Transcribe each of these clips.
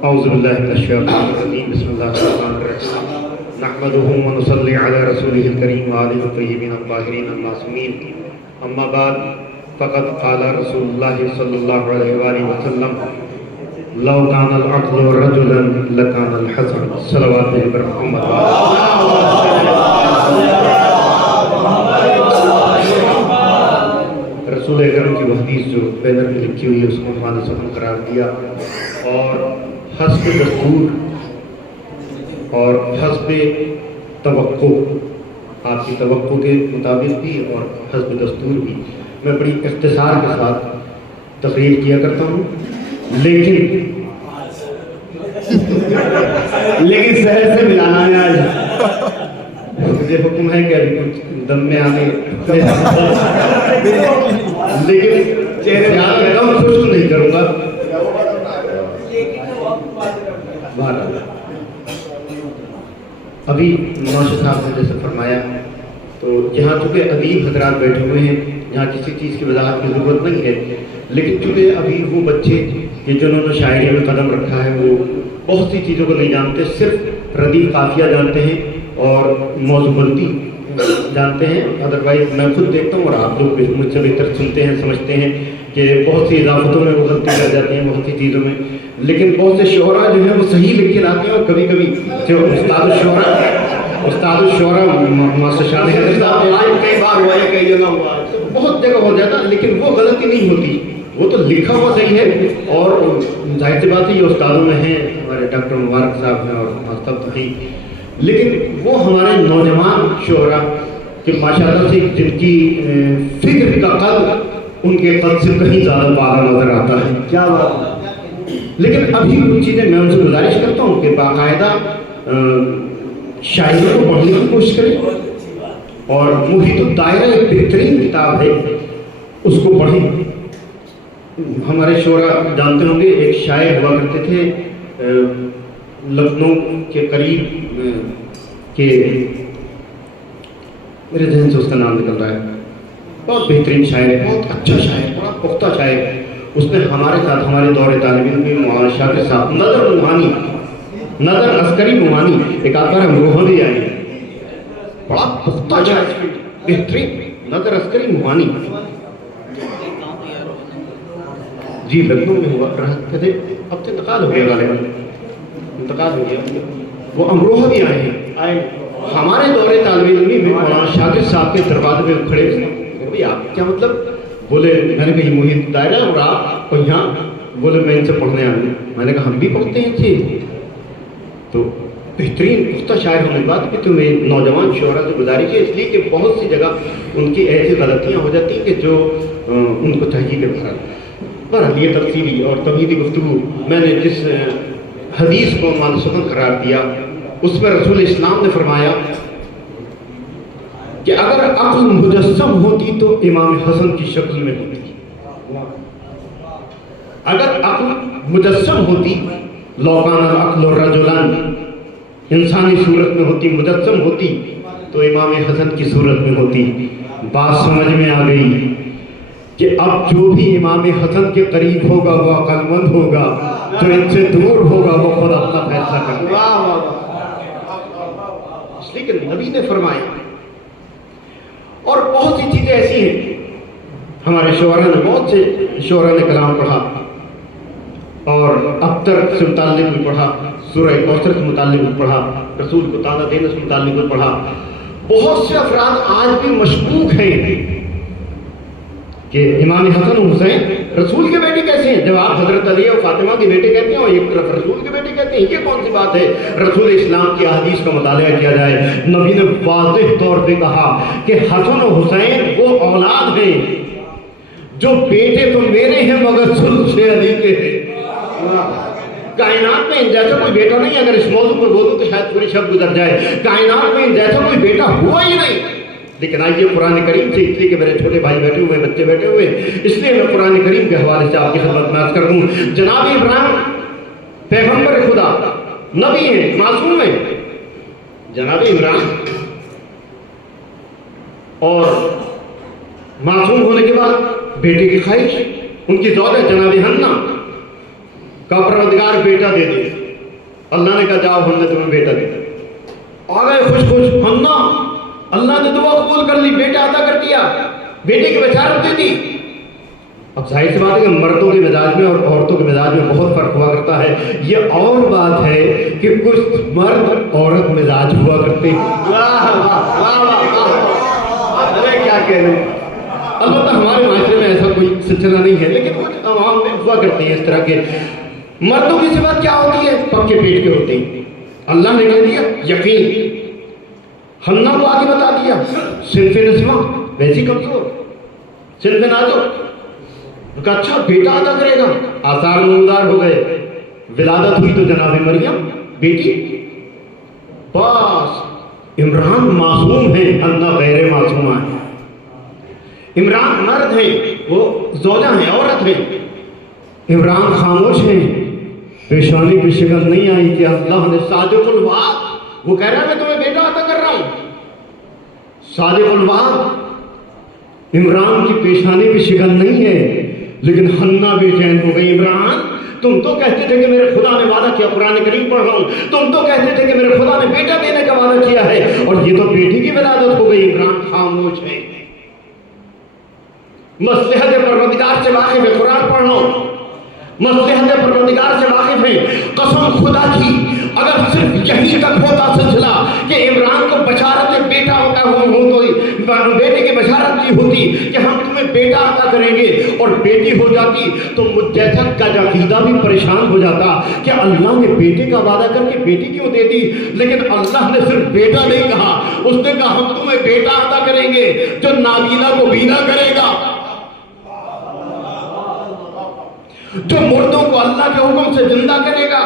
اعوذ باللہ من الشیطان الرجیم بسم اللہ الرحمن الرحیم نحمده ونصلی علی رسولہ الکریم وآلہ الطیبین الطاہرین المعصومین اما بعد فقد قال رسول اللہ صلی اللہ علیہ وآلہ وسلم لو کان العقل رجلا لکان الحسن صلوات بر محمد. رسول اکرم کی وہ حدیث جو بینر میں لکھی ہوئی ہے اس کو عنوان سخن قرار دیا اور حسب دستور اور حسب توقع، آپ کی توقع کے مطابق بھی اور حسب دستور بھی. میں بڑی اختصار کے ساتھ تقریر کیا کرتا ہوں، لیکن شہر سے ملانا ہے. آج مجھے حکم ہے کہ ابھی کچھ دم میں آنے لیکن زیادہ کم خشک نہیں کروں گا. ابھی نوشد صاحب نے جیسے فرمایا تو یہاں چونکہ ادیب حضرات بیٹھے ہوئے ہیں، یہاں کسی چیز کی وضاحت کی ضرورت نہیں ہے، لیکن چونکہ ابھی وہ بچے کہ جنہوں نے شاعری میں قدم رکھا ہے وہ بہت سی چیزوں کو نہیں جانتے، صرف ردیف قافیہ جانتے ہیں اور موضوع بندی جانتے ہیں. ادروائز میں خود دیکھتا ہوں اور آپ لوگ مجھ سے بہتر سنتے ہیں، سمجھتے ہیں کہ بہت سی اضافتوں میں وہ غلطی کر جاتے ہیں، بہت سی چیزوں میں. لیکن بہت سے شعراء جو ہیں وہ صحیح لکھ کے لاتے ہیں اور کبھی کبھی جو استاد الشعراء ماسٹر شاہ کئی بار ہوا ہے، کئی جگہ ہوا ہے، بہت جگہ ہو جاتا، لیکن وہ غلطی نہیں ہوتی، وہ تو لکھا ہوا صحیح ہے. اور ظاہر سی بات ہے یہ استادوں میں ہیں، ہمارے ڈاکٹر مبارک صاحب ہیں اور ماستب تقی، لیکن وہ ہمارے نوجوان شعراء کہ ماشاءاللہ سے جن کی فکر کا قلب ان کے قلب سے کہیں زیادہ پارا نظر آتا ہے. کیا بات ہے. لیکن ابھی کچھ چیزیں میں ان سے گزارش کرتا ہوں کہ باقاعدہ شاعری کو پڑھنے کی کوشش کریں اور محیط الدائرہ ایک بہترین کتاب ہے، اس کو پڑھیں. ہمارے شعراء جانتے ہوں گے ایک شاعر ہوا کرتے تھے لکھنؤ کے قریب کہ میرے ذہن سے اس کا نام نکل رہا ہے، بہت بہترین شاعر ہے، بہت اچھا شاعر، بڑا پختہ شاعر. اس نے ہمارے ساتھ ہمارے دور طالب علم میں مولانا شاہ کے ساتھ نظر عسکری موہانی ایک آدھار امروہہ بھی آئی، بڑا پختہ شاعر، بہترین نظر عسکری موہانی جی لکھنؤ میں ہوا رہتے تھے. اب تو انتقال ہو گیا، غالباً انتقال ہو گیا. وہ امروہہ بھی آئے ہمارے دور طالب علمی میں مولانا شاکر صاحب کے دروازے میں کھڑے تھے. بھائی آپ کیا مطلب؟ بولے میں نے کہا یہ محیط دائرہ اور آپ یہاں. بولے میں ان سے پڑھنے آ گئی. میں نے کہا ہم بھی پڑھتے ہیں تھے. تو بہترین پختہ شاعر ہونے کے بعد کہ تمہیں نوجوان شعراء سے گزارش ہے، اس لیے کہ بہت سی جگہ ان کی ایسی غلطیاں ہو جاتی ہیں کہ جو ان کو چاہیے کہ بہرحال یہ تفصیلی اور تمہیدی گفتگو میں نے جس حدیث کو عنوان سخن قرار دیا اس میں رسول اسلام نے فرمایا کہ اگر عقل مجسم ہوتی تو امام حسن کی شکل میں ہوتی. اگر عقل مجسم ہوتی، لو کان العقل رجلا، انسانی صورت میں ہوتی، مجسم ہوتی تو امام حسن کی صورت میں ہوتی. بات سمجھ میں آ گئی کہ اب جو بھی امام حسن کے قریب ہوگا وہ عقل مند ہوگا، جو ان سے دور ہوگا وہ خود اپنا فیصلہ کرے گا. اس لیے کہ نبی نے فرمایا. اور بہت سی چیزیں ایسی ہیں، ہمارے شعراء نے بہت سے شعراء نے کلام پڑھا اور ابتر سے متعلق بھی پڑھا، سورہ کوثر سے متعلق بھی پڑھا، رسول کو تازہ دینے سے متعلق بھی پڑھا. بہت سے افراد آج بھی مشکوک ہیں کہ امام حسن و حسین رسول کے بیٹے کیسے ہیں؟ جب آپ حضرت علی اور فاطمہ کے بیٹے کہتے ہیں اور ایک طرف رسول کے بیٹے کہتے ہیں، یہ کون سی بات ہے؟ رسول اسلام کی احادیث کا مطالعہ کیا جائے. نبی نے واضح طور پہ کہا کہ حسن و حسین وہ اولاد ہیں جو بیٹے تو میرے ہیں مگر ثلث علی کے ہیں. کائنات میں ان جیسا کوئی بیٹا نہیں. اگر اس موضوع پر بولوں تو شاید پوری شب گزر جائے. کائنات میں ان جیسا کوئی بیٹا ہوا ہی نہیں. لیکن آئیے قرآن کریم سے، اس لیے کہ میرے چھوٹے بھائی بیٹھے ہوئے، بچے بیٹھے ہوئے، اس لیے میں قرآن کریم کے حوالے سے آپ کی خدمت میں عرض کر دوں. جناب ابراہیم پیغمبر خدا، نبی ہیں، معصوم ہیں. جناب ابراہیم اور معصوم ہونے کے بعد بیٹے کی خواہش، ان کی زوجہ جناب حنا کا پروردگار بیٹا دے دے. اللہ نے کہا جاؤ ہم نے تمہیں بیٹا دے دیا. آ گئے خوش خوش. حنا اللہ نے دعا قبول کر لی، بیٹا عطا کر دیا، بیٹے کی بشارت دے دی. اب ظاہر سی بات ہے کہ مردوں کے مزاج میں اور عورتوں کے مزاج میں بہت فرق ہوا کرتا ہے. یہ اور بات ہے کہ کچھ مرد عورت مزاج ہوا کرتے. واہ واہ واہ واہ، کیا کہہ رہے ہیں. البتہ ہمارے معاشرے میں ایسا کوئی سلسلہ نہیں ہے، لیکن کچھ عوام میں ہوا کرتے ہیں اس طرح کے. مردوں کی صفات کیا ہوتی ہے؟ پکے پیٹ کے ہوتے ہیں. اللہ نے کہہ دیا یقین. حنا کو آگے بتا دیا صنف نسواں ویسی کمزور، صنف نازک. کہا اچھا بیٹا عطا کرے گا. آثار نمودار ہو گئے. ولادت ہوئی تو جناب مریم بیٹی. بس عمران معصوم ہے، حنا غیر معصومہ ہے. عمران مرد ہے، وہ زوجہ ہیں، عورت ہے. عمران خاموش ہیں، پیشانی پہ شکل نہیں آئی کہ اللہ نے صادق الوعد، وہ کہہ رہا ہے میں تمہیں بیٹا عطا کر رہا ہوں. صادق الوعد، عمران کی پیشانی پہ شکل نہیں ہے، لیکن حنا بے چین ہو گئی. عمران تم تو کہتے تھے کہ میرے خدا نے وعدہ کیا، قرآن کریم پڑھ رہا ہوں، تم تو کہتے تھے کہ میرے خدا نے بیٹا دینے کا وعدہ کیا ہے، اور یہ تو بیٹی کی ولادت ہو گئی. عمران خاموش ہے. مصلحت پروردگار سے واقف ہے، قرآن پڑھ رہا ہوں، مصلحت پروردگار سے واقف ہے. قسم خدا کی اگر صرف یہی تک ہوتا سلسلہ کہ عمران کو بشارت بیٹا ہوتا ہو تو بیٹے کی بشارت کی ہوتی کہ ہم تمہیں بیٹا عطا کریں گے اور بیٹی ہو جاتی، تو مجھ جیسا گداخیدہ بھی پریشان ہو جاتا کہ اللہ نے بیٹے کا وعدہ کر کے بیٹی کیوں دے دی. لیکن اللہ نے صرف بیٹا نہیں کہا، اس نے کہا ہم تمہیں بیٹا عطا کریں گے جو نابینا کو بینا کرے گا، جو مردوں کو اللہ کے حکم سے زندہ کرے گا.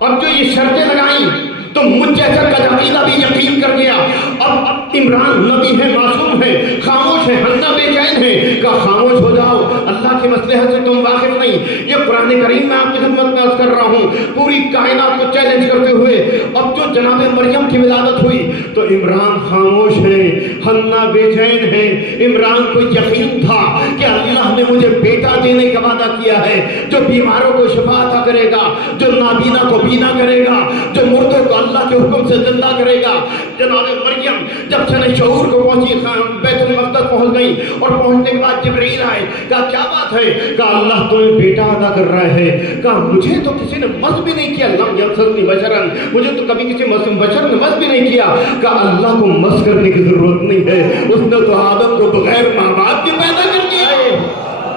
اب جو یہ شرطیں لگائیں تو مجھ جیسا قدعیدہ بھی یقین کر گیا. اب عمران نبی ہے، معصوم ہے، خاموش ہے. حنا بے چین ہے. کہا خاموش ہو جاؤ، اللہ کی مصلحت سے تم واقف نہیں. یہ قرآن کریم میں آپ کی خدمت میں عرض کر رہا ہوں، پوری کائنات کو چیلنج کرتے ہوئے. اب جو جناب مریم کی ولادت ہوئی تو عمران خاموش ہے، حنا بے چین ہے. عمران کو یقین تھا کہ اللہ نے مجھے بیٹا دینے کا وعدہ کیا ہے، جو بیماروں کو شفا عطا کرے گا، جو نابینا کو بینا کرے گا، جو مردوں کو اللہ کے حکم سے زندہ کرے گا. جناب مریم جب سن شعور کو پہنچی، بیت المقدس پہنچ گئی، اور پہنچنے کے بعد جبرائیل آئے. کہا کیا بات ہے؟ کہا اللہ تمہیں بیٹا عطا کر رہا ہے. کہا مجھے تو کسی نے مس بھی نہیں کیا، لم یمسسنی بشرن، مجھے تو کبھی کسی بشر نے مس بھی نہیں کیا. کہا اللہ کو مس کرنے کی ضرورت نہیں ہے، اس نے تو آدم کو بغیر ماں باپ کے پیدا کر دیا ہے.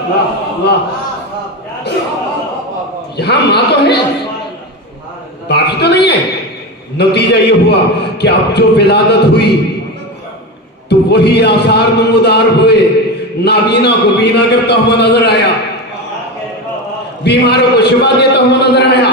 واہ واہ، یہاں ماں تو ہے، باقی تو نہیں ہے. نتیجہ یہ ہوا کہ اب جو ولادت ہوئی تو وہی آثار نمودار ہوئے. نابینا کو بینا کرتا ہوا نظر آیا، بیماروں کو شفا دیتا ہوا نظر آیا،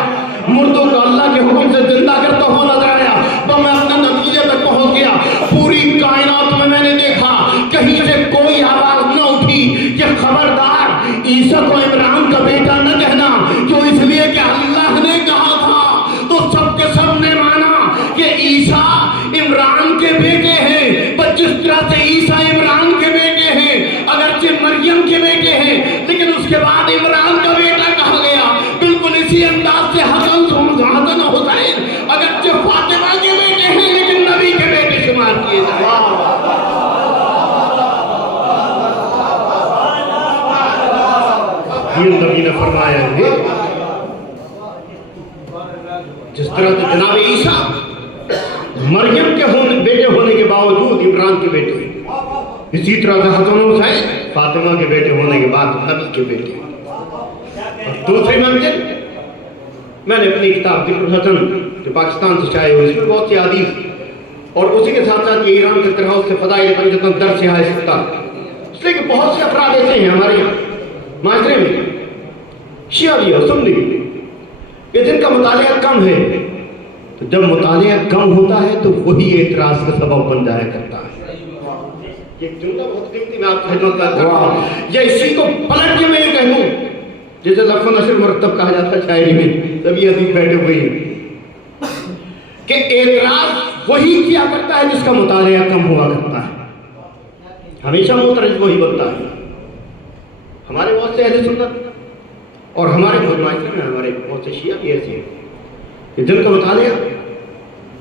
مردوں کو اللہ کے حکم سے زندہ کرتا ہوا نظر آیا. تو میں اپنے نتیجے تک پہنچ گیا. پوری کائنات میں نے دیکھا کہیں سے کوئی آواز نہ اٹھی کہ خبردار عیسیٰ کو عمران کا بیٹا نہ کہنا. کیوں؟ اس لیے کہ اللہ نے کہا تھا. تو سب کے سب نے مانا کہ عیسیٰ عمران کے بیٹے ہیں، بس جس طرح سے عیسیٰ عمران کے بیٹے ہیں، اگرچہ مریم کے بیٹے ہیں، لیکن اس کے بعد عمران کا بیٹا کہا گیا. بالکل اسی انداز سے حسن حسین اگرچہ فاطمہ کے بیٹے ہیں، لیکن نبی کے بیٹے شمار کیے جائیں. یہ نبی نے فرمایا ہے جس طرح سے جناب عیسیٰ مریم کے بیٹے ہونے کے باوجود عمران کے بیٹے ہیں، اسی طرح سے حسن حسین فاطمہ کے بیٹے ہونے کے بعد نبی کے بیٹے ہیں. اور دوسری منزل میں نے اپنی کتاب ذکر الحسن جو پاکستان سے شائع ہوئی، اس میں بہت سی حدیث، اور اسی کے ساتھ ساتھ یہ ایران کی طرح اس سے فضائل پنجتن در سے آئے سکتا، اس لیے کہ بہت سے افراد ایسے ہیں ہمارے یہاں معاشرے میں، شیعہ بھی ہے، سنی بھی، کہ جن کا مطالعہ کم ہے. تو جب مطالعہ کم ہوتا ہے تو وہی اعتراض کا سبب بن جایا کرتا ہے. یہ جملہ بہت قیمتی میں آپ کو خدمت کر رہا ہوں، یا اسی کو پلٹ کے میں یہ کہوں جیسے لفظ نشر مرتب کہا جاتا ہے شاعری میں، سبھی عزیز بیٹھے ہوئے ہیں کہ اعتراض وہی کیا کرتا ہے جس کا مطالعہ کم ہوا کرتا ہے. ہمیشہ معترض وہی بنتا ہے. ہمارے بہت سے اہل سنت اور ہمارے معاشرے میں ہمارے بہت سے شیعہ بھی ایسے ہیں کہ جن کا مطالعہ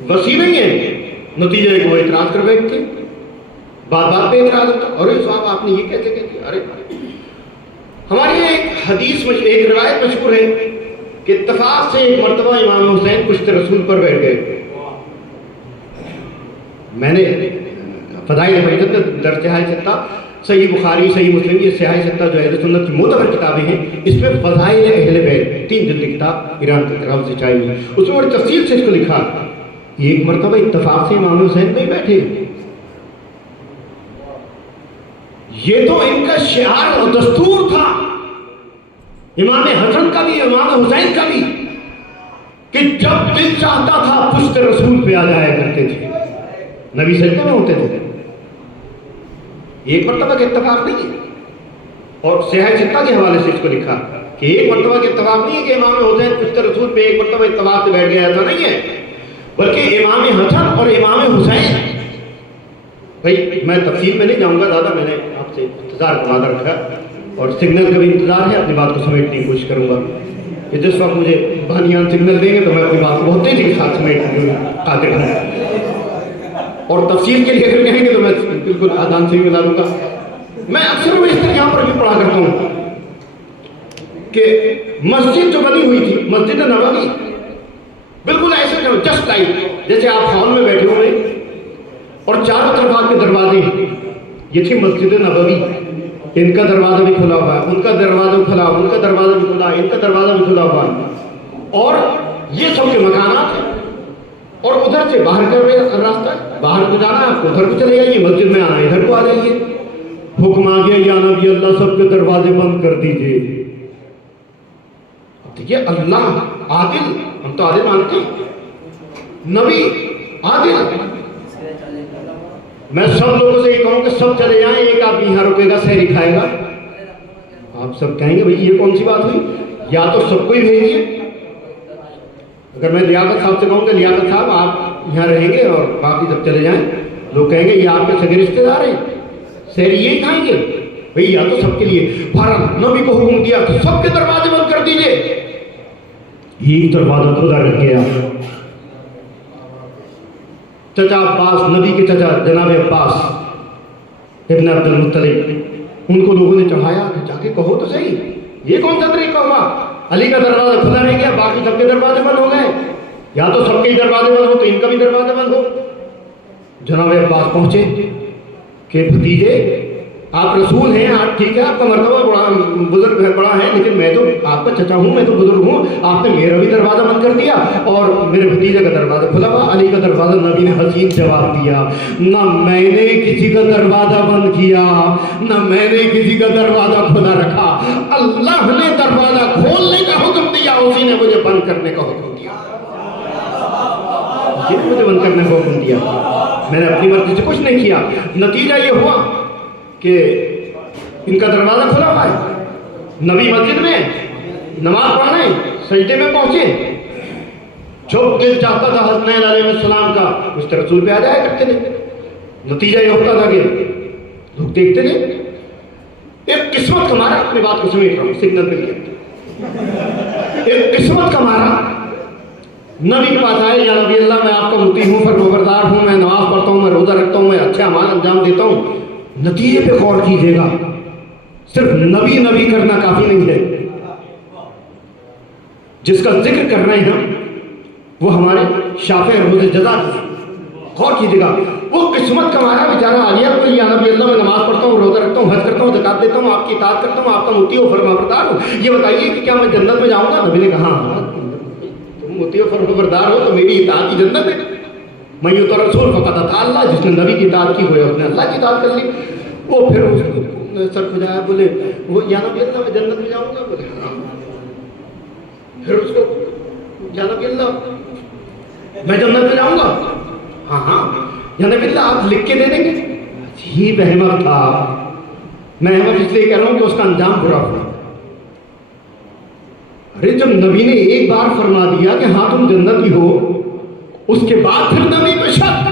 وسیع نہیں ہے، نتیجہ وہ اعتراض کر بیٹھتے، بات بات پہ اعتراض ہوتا، ارے صاحب آپ نے یہ کیسے کہہ دیا، ارے ہماری ایک حدیث ایک روایت مشہور ہے کہ اتفاق سے ایک مرتبہ امام حسین پشت رسول پر بیٹھ گئے. میں نے فضائل بیت در سیاہ ستہ، صحیح بخاری، صحیح مسلم، یہ سیاہ ستہ جو اہل سنت کی معتبر کتابیں ہیں، اس میں فضائل اہل بیت 3 جلد کتاب ایران کی طرف سے چاہیے ہوئی، اس میں بڑی تفصیل سے اس کو لکھا. ایک مرتبہ اتفاق سے امام حسین نہیں بیٹھے، یہ تو ان کا شعار اور دستور تھا، امام حسن کا بھی امام حسین کا بھی، کہ جب دل چاہتا تھا پشت رسول پہ آ جایا کرتے تھے، نبی سجدے میں ہوتے تھے. ایک مرتبہ کے اتفاق نہیں ہے. اور سیاہ ستہ کے حوالے سے اس کو لکھا کہ ایک مرتبہ کے اتفاق نہیں ہے کہ امام حسین پشت رسول پہ ایک مرتبہ اتفاق سے بیٹھ گیا، ایسا نہیں ہے، بلکہ امام حسن اور امام حسین. بھائی میں تفصیل میں نہیں جاؤں گا زیادہ، میں نے آپ سے انتظار کا وعدہ رکھا اور سگنل کا بھی انتظار ہے، اپنی بات کو سمیٹنے کی کوشش کروں گا کہ جس وقت مجھے بانیان سگنل دیں گے تو میں اپنی بات کو بہت تیزی کے ساتھ سمیٹنے کی قادر ہوں، اور تفصیل کے لیے اگر کہیں گے تو میں بالکل آسان سے بھی ملا دوں گا. میں اکثر وہ اس طرح یہاں پر بھی پڑھا کرتا ہوں کہ مسجد جو بنی ہوئی تھی، مسجد نبوی، بالکل ایسے جسٹ لائک جیسے آپ ہال میں بیٹھے ہوئے اور چاروں طرف آپ کے دروازے، یہ تھی مسجد نبوی. ان کا دروازہ بھی کھلا ہوا ہے، ان کا دروازہ بھی کھلا، ان کا دروازہ بھی کھلا، ان کا دروازہ بھی کھلا ہوا ہے، اور یہ سب کے مکانات ہیں. اور ادھر سے باہر کا راستہ ہے، باہر کو جانا ہے آپ کو ادھر کو چلے جائیے، مسجد میں آنا ہے ادھر کو آ جائیے. حکم آ گیا یا نبی اللہ سب کے دروازے بند کر دیجئے. دیکھیے اللہ عادل، ہم تو عادل مانتے ہیں، نبی عادل. میں سب لوگوں سے یہ کہوں کہ سب چلے جائیں، ایک آپ یہاں رکے گا، سحری کھائے گا. آپ سب کہیں گے بھئی یہ کون سی بات ہوئی، یا تو سب کو ہی بھیجیے. اگر میں لیاقت صاحب سے کہوں کہ لیاقت صاحب آپ یہاں رہیں گے اور باقی سب چلے جائیں، لوگ کہیں گے یہ آپ کے سگے رشتے دار ہیں، سحری یہی کھائیں گے. بھئی یا تو سب کے لیے بھارت نبی کو حکم دیا کہ سب کے دروازے بند کر دیجئے، ایک دروازہ کھلا رہ گیا. چچا عباس، نبی کے چچا جناب عباس ابن عبد المطلب، ان کو لوگوں نے چڑھایا کہ جا کے کہو تو صحیح یہ کون سا طریقہ ہوا، علی کا دروازہ کھلا رہ گیا، باقی سب کے دروازے بند ہو گئے، یا تو سب کے ہی دروازے بند ہو تو ان کا بھی دروازہ بند ہو. جناب عباس پہنچے کہ بھتیجے آپ رسول ہیں، آپ ٹھیک ہے، آپ کا مرتبہ بڑا بزرگ بڑا ہے، لیکن میں تو آپ کا چچا ہوں، میں تو بزرگ ہوں، آپ نے میرا بھی دروازہ بند کر دیا اور میرے بھتیجے کا دروازہ کھلا ہوا. علی کا دروازہ، نبی نے حسین جواب دیا، نہ میں نے کسی کا دروازہ بند کیا، نہ میں نے کسی کا دروازہ کھلا رکھا، اللہ نے دروازہ کھولنے کا حکم دیا، اسی نے مجھے بند کرنے کا حکم دیا. اسی نے مجھے بند کرنے کا حکم دیا، میں نے اپنی مرضی سے کچھ نہیں کیا. نتیجہ یہ ہوا کہ ان کا دروازہ کھلا ہوا ہے، نبی مسجد میں نماز پڑھنے سجدے میں پہنچے، جب دل چاہتا تھا حسنین علیہ السلام کا اس رسول پہ آ جایا کرتے تھے. نتیجہ یہ ہوتا تھا کہ لوگ دیکھتے تھے. ایک قسمت کا مارا، اپنی بات کو سمیٹ رہا ہوں، سگنل پہ لیا، ایک قسمت کا مارا نبی کے پاس آئے، یا نبی اللہ میں آپ کا مطیع ہوں، فرمانبردار ہوں، میں نماز پڑھتا ہوں، میں روزہ رکھتا ہوں، میں اچھے اعمال انجام دیتا ہوں. نتیجے پہ غور کیجیے گا، صرف نبی نبی کرنا کافی نہیں ہے. جس کا ذکر کر رہے ہیں وہ ہمارے شافع روز جزا. غور کیجیے گا، وہ قسمت کا مارا بیچارہ آ گیا، کوئی یا نبی اللہ میں نماز پڑھتا ہوں، روزہ رکھتا ہوں، حج کرتا ہوں، زکات دیتا ہوں، آپ کی اطاعت کرتا ہوں، آپ کا مطیع و فرمانبردار ہوں، یہ بتائیے کہ کیا میں جنت میں جاؤں گا؟ نبی نے کہا ہاں، تم مطیع و فرمانبردار ہو تو میری اطاعت کی جنت ہے. میں یوں رسول فقط اطاع اللہ، جس نے نبی کی اطاعت کی ہوئے اس نے اللہ کی اطاعت کر لی. وہ پھر اس کو سر کھجایا، بولے وہ یا نبی اللہ میں جنت میں جاؤں گا؟ بولے ہاں. پھر اس کو یا نبی اللہ میں جنت میں جاؤں گا؟ ہاں ہاں. یا نبی اللہ آپ لکھ کے دے دیں گے؟ عجیب احمد تھا. میں احمد اس لیے کہہ رہا ہوں کہ اس کا انجام برا ہوا. ارے جب نبی نے ایک بار فرما دیا کہ ہاں تم جنتی ہو، اس کے بعد پھر نبی کو شک.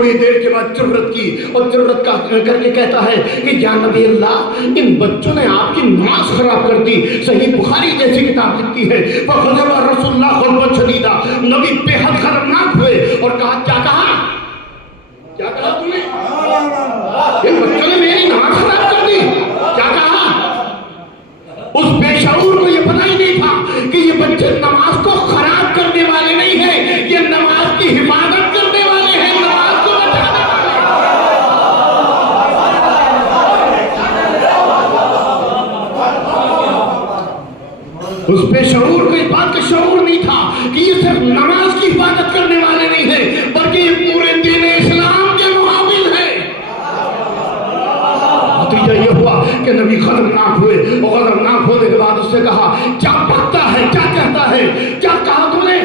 تھوڑی دیر کے بعد جرت کی اور جرت کر کے کہتا ہے کہ یا نبی اللہ، ان بچوں نے آپ کی نماز خراب کر دی۔ صحیح بخاری جیسی کتاب لکھتی ہے فغضب رسول اللہ غضبا شدیدا، نبی بے حد خطرناک ہوئے اور کہا کیا کہا تم نے؟ ان بچوں نے میری نماز خراب کر دی، کیا کہا؟ اس بے شعور کو یہ پتہ ہی نہیں تھا کہ یہ بچے نماز کو خراب کرنے والے نہیں ہیں، یہ نماز کی حفاظت کرنے والے ہیں، نماز کو بچانے والے۔ اس بے شعور کو اس بات کا شعور نہیں تھا کہ یہ صرف نماز کی حفاظت کرنے والے نہیں ہیں بلکہ یہ پورے دین اسلام کے معاون ہیں۔ نتیجہ یہ ہوا کہ نبی خطرناک ہوئے اور خطرناک ہونے کے بعد اس سے کہا کیا بکتا ہے، کیا کہتا ہے، کیا کہا تم نے؟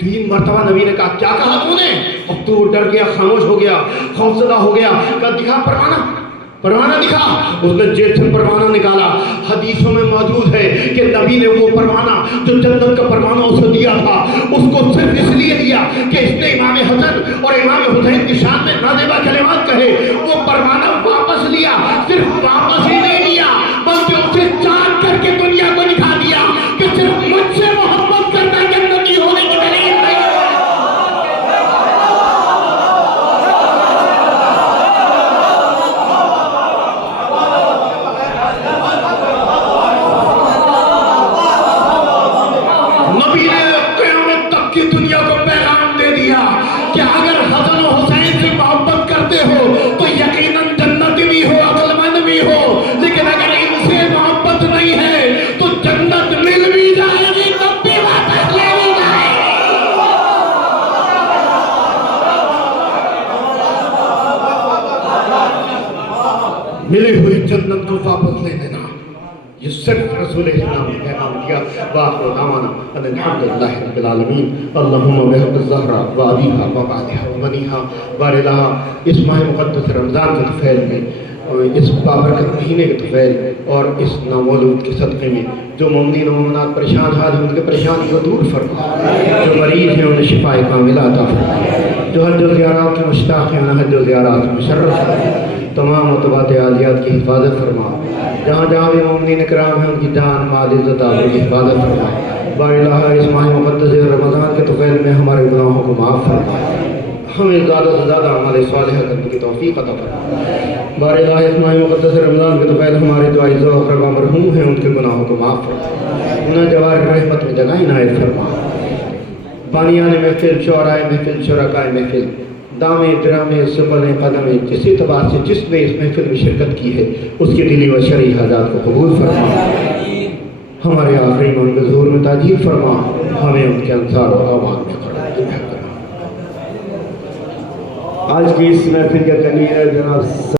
3 مرتبہ نبی نے کہا کیا کہا تم نے؟ اب تو ڈر گیا، خاموش ہو گیا، خوفزدہ ہو گیا، کہا دکھا پروانہ دکھا۔ اس نے جیب سے پروانہ نکالا۔ حدیثوں میں موجود ہے کہ نبی نے وہ پروانہ جو جنت کا پروانہ اسے دیا تھا اس کو صرف اس لیے دیا کہ اس نے امام حسن اور امام حسین کی شان میں نازیبہ کلمات کہے۔ وہ پروانہ واپس لیا، صرف واپس ہی نہیں لیا بلکہ اسے چاک کر کے دنیا کو دکھا دیا کہ صرف مجھ سے محبت کرنا جنتی ہونے کی دلیل نہیں ہے۔ نبی نے قیامت تک کی دنیا کو پیغام دے دیا کہ اگر حسن و حسین سے محبت کرتے ہو تو یقیناً جنت بھی ہو، عقل مند بھی ہو، لیکن اگر ان سے محبت نہیں ہے تو جنت مل بھی جائے گی تب بھی واپس لے لی جائے گی۔ ملی ہوئی جنت کو واپس لے دینا، یہ صرف رسول اسلام نے پیغام دیا۔ وآخر دعوانا ان الحمدللہ رب العالمین۔ اللہم بحق الزہرا و ابیہا و بعدہا و بنیہا بارلہ۔ اس ماہ مقدس رمضان کے طفیل میں، اس بابرکت مہینے کے طفیل اور اس نامولود کے صدقے میں جو مومنین و مومنات پریشان حال ہیں ان کے پریشانی کو دور فرما، جو مریض ہیں انہیں شفاء کاملہ عطا فرما، جو حج و زیارات کے مشتاق ہیں انہیں حج و زیارات میں مشرف فرما، تمام مطبات عالیات کی حفاظت فرما، جہاں جہاں بھی مومنین کرام ہیں ان کی جان مال عزت آبرو کی حفاظت فرما۔ بار الہ اس ماہ مقدس رمضان کے طفیل میں ہمارے گناہوں کو معاف فرما، ہمیں زیادہ سے زیادہ اعمال صالحہ کرنے کی توفیق عطا فرما۔ بار الہ اس ماہ مقدس رمضان کے طفیل ہمارے جو اعزاء و اقربا مرحوم ہیں ان کے گناہوں کو معاف فرما، انہیں جواہر رحمت میں جگہ عنایت فرما۔ بانیان محفل، شعراء محفل، شرکاء محفل، دامے درامے سبلے قدمے، جس اعتبار سے جس نے اس محفل میں شرکت کی ہے اس کی دلی و شرعی حاجات کو قبول فرما، ہمارے آخری میں ان کے ظہور میں تاجیل فرما، ہمیں ان کے انصار و اعوان میں قرار دے فرما۔ آج کی اس محفل کا کنوینر جناب